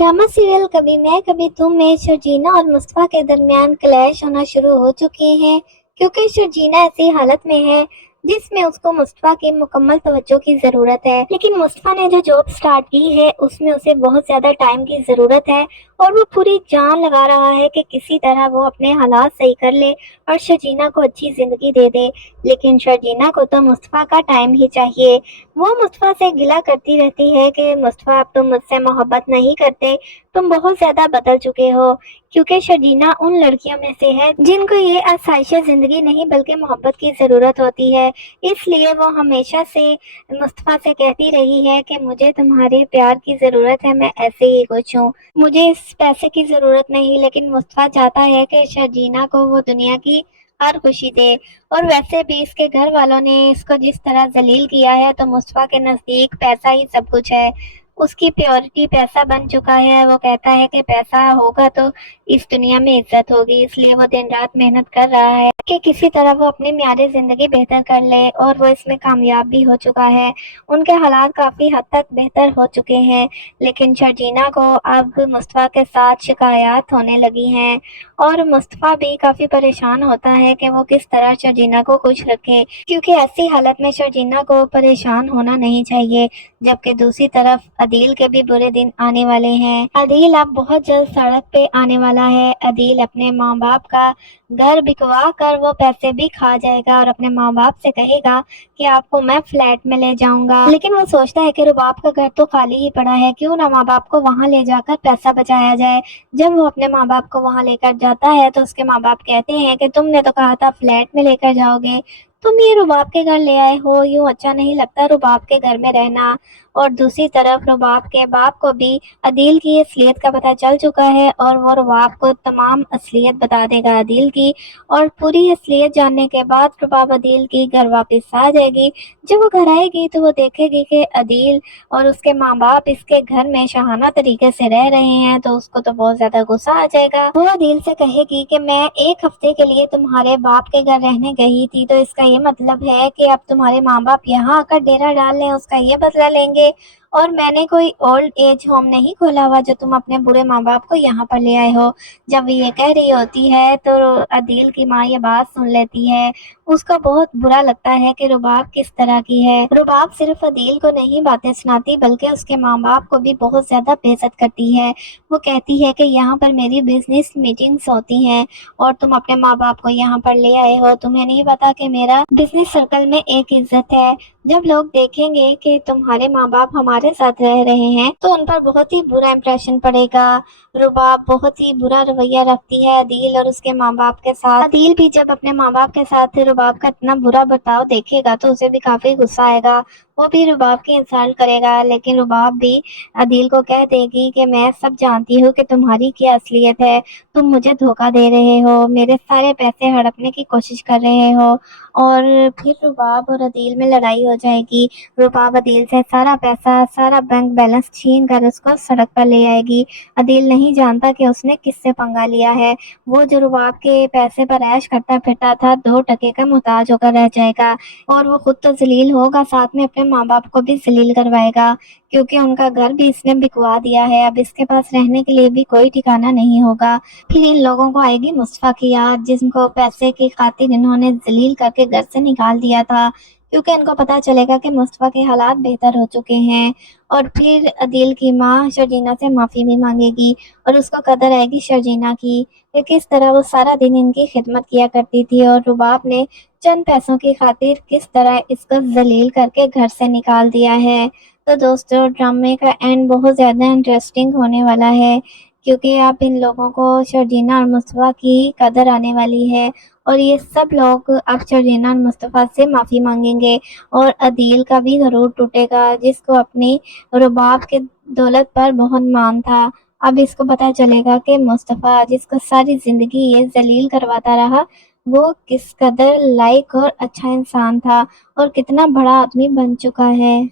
Drama serial कभी मैं कभी तुम में शर्जीना और मुस्तफा के दरमियान क्लैश होना शुरू हो चुके हैं, क्योंकि शर्जीना ऐसी हालत में है जिसमें उसको मुस्तफा की मुकम्मल तवज्जो की जरूरत है। लेकिन मुस्तफा ने जो जॉब स्टार्ट की है उसमें उसे बहुत ज्यादा टाइम की जरूरत है और वो पूरी जान लगा रहा है कि किसी तरह वो अपने हालात सही कर ले और शर्जीना को अच्छी जिंदगी दे दे। लेकिन शर्जीना को तो मुस्तफा का टाइम ही चाहिए। वो मुस्तफा से गिला करती रहती है कि मुस्तफा अब तुम मुझसे मोहब्बत नहीं करते, तुम बहुत ज्यादा बदल चुके हो। क्योंकि शर्जीना उन लड़कियों में से है जिनको ये आसाइश जिंदगी नहीं बल्कि मोहब्बत की जरूरत होती है। इसलिए वो हमेशा से मुस्तफा से कहती रही है कि मुझे तुम्हारे प्यार की जरूरत है, मैं ऐसे ही कुछ हूँ, मुझे इस पैसे की जरूरत नहीं। लेकिन मुस्तफा चाहता है कि शर्जीना को वो दुनिया की हर खुशी दे। और वैसे भी इसके घर वालों ने इसको जिस तरह जलील किया है तो मुस्तफा के नजदीक पैसा ही सब कुछ है। उसकी प्योरिटी पैसा बन चुका है। वो कहता है कि पैसा होगा तो इस दुनिया में इज्जत होगी, इसलिए वो दिन रात मेहनत कर रहा है कि किसी तरह वो अपनी म्यारी जिंदगी बेहतर कर ले, और वो इसमें कामयाब भी हो चुका है। उनके हालात काफी हद तक बेहतर हो चुके हैं। लेकिन शर्जीना को अब मुस्तफा के साथ शिकायत होने लगी हैं और मुस्तफा भी काफी परेशान होता है कि वो किस तरह शर्जीना को खुश रखे, क्योंकि ऐसी हालत में शर्जीना को परेशान होना नहीं चाहिए। जबकि दूसरी तरफ अदील के भी बुरे दिन आने वाले हैं। अदील अब बहुत जल्द सड़क पे आने वाला है। अदील अपने माँ बाप का घर बिकवा कर वो पैसे भी खा जाएगा और अपने माँ बाप से कहेगा कि आपको मैं फ्लैट में ले जाऊंगा। लेकिन वो सोचता है कि रुबाब का घर तो खाली ही पड़ा है, क्यों ना माँ बाप को वहाँ ले जाकर पैसा बचाया जाए। जब वो अपने माँ बाप को वहाँ लेकर जाता है तो उसके माँ बाप कहते हैं कि तुमने तो कहा था फ्लैट में लेकर जाओगे, तुम ये रुबाब के घर ले आए हो, यूं अच्छा नहीं लगता रुबाब के घर में रहना। और दूसरी तरफ रुबाब के बाप को भी अदील की असलियत का पता चल चुका है और वो रुबाब को तमाम असलियत बता देगा अदील की। और पूरी असलियत जानने के बाद रुबाब अदील की घर वापस आ जाएगी। जब वो घर आएगी तो वो देखेगी कि अदील और उसके माँ बाप इसके घर में शाहाना तरीके से रह रहे हैं, तो उसको तो बहुत ज्यादा गुस्सा आ जाएगा। वो अदील से कहेगी कि मैं एक हफ्ते के लिए तुम्हारे बाप के घर रहने गई थी, तो इसका ये मतलब है कि अब तुम्हारे माँ बाप यहाँ आकर डेरा डाल लें, उसका ये बदला लेंगे। और मैंने कोई ओल्ड एज होम नहीं खोला हुआ जो तुम अपने बुरे माँ बाप को यहाँ पर ले आए हो। जब ये कह रही होती है तो अदील की माँ ये बात सुन लेती है। उसको बहुत बुरा लगता है कि रुबाब किस तरह की है। रुबाब सिर्फ अदील को नहीं बातें सुनाती बल्कि उसके माँ बाप को भी बहुत ज्यादा बेइज्जत करती है। वो कहती है कि यहाँ पर मेरी बिजनेस मीटिंग्स होती हैं और तुम अपने माँ बाप को यहाँ पर ले आए हो, तुम्हें नहीं पता कि मेरा बिजनेस सर्कल में एक इज्जत है। जब लोग देखेंगे कि तुम्हारे माँ बाप हमारे साथ रह रहे हैं तो उन पर बहुत ही बुरा इंप्रेशन पड़ेगा। रुबाब बहुत ही बुरा रवैया रखती है अदील और उसके माँ बाप के साथ। अदील भी जब अपने माँ बाप के साथ रुबाब का इतना बुरा बर्ताव देखेगा तो उसे भी काफी गुस्सा आएगा। वो भी रुबाब की इंसल्ट करेगा। लेकिन रुबाब भी अदील को कह देगी कि मैं सब जानती हूँ कि तुम्हारी क्या असलियत है, तुम मुझे धोखा दे रहे हो, मेरे सारे पैसे हड़पने की कोशिश कर रहे हो। और फिर रुबाब और अदील में लड़ाई हो जाएगी। रुबाब अदील से सारा पैसा, सारा बैंक बैलेंस छीन कर उसको सड़क पर ले आएगी। अदील नहीं जानता कि उसने किससे पंगा लिया है। वो जो रुबाब के पैसे पर ऐश करता फिरता था 2 टके का मुहताज होकर रह जाएगा और वो खुद तो जलील होगा, साथ में अपने माँ बाप को भी जलील करवाएगा, क्योंकि उनका घर भी इसने बिकवा दिया है। अब इसके पास रहने के लिए भी कोई ठिकाना नहीं होगा। फिर इन लोगों को आएगी मुस्तफा की याद, जिनको पैसे की खातिर इन्होंने जलील करके घर से निकाल दिया था, क्योंकि इनको पता चलेगा कि मुस्तफा के हालात बेहतर हो चुके हैं। और फिर अदील की माँ शर्जीना से माफ़ी भी मांगेगी और उसको कदर आएगी शर्जीना की कि किस तरह वो सारा दिन इनकी खिदमत किया करती थी और रुबाब ने चंद पैसों की खातिर किस तरह इसको जलील करके घर से निकाल दिया है। तो दोस्तों, ड्रामे का एंड बहुत ज़्यादा इंटरेस्टिंग होने वाला है, क्योंकि अब इन लोगों को शर्जीना और मुस्तफ़ा की कदर आने वाली है और ये सब लोग अब शर्जीना और मुस्तफ़ा से माफ़ी मांगेंगे और अदील का भी गरूर टूटेगा, जिसको अपनी रुबाब के दौलत पर बहुत मान था। अब इसको पता चलेगा कि मुस्तफ़ा, जिसको सारी ज़िंदगी ये जलील करवाता रहा, वो किस कदर लायक और अच्छा इंसान था और कितना बड़ा आदमी बन चुका है।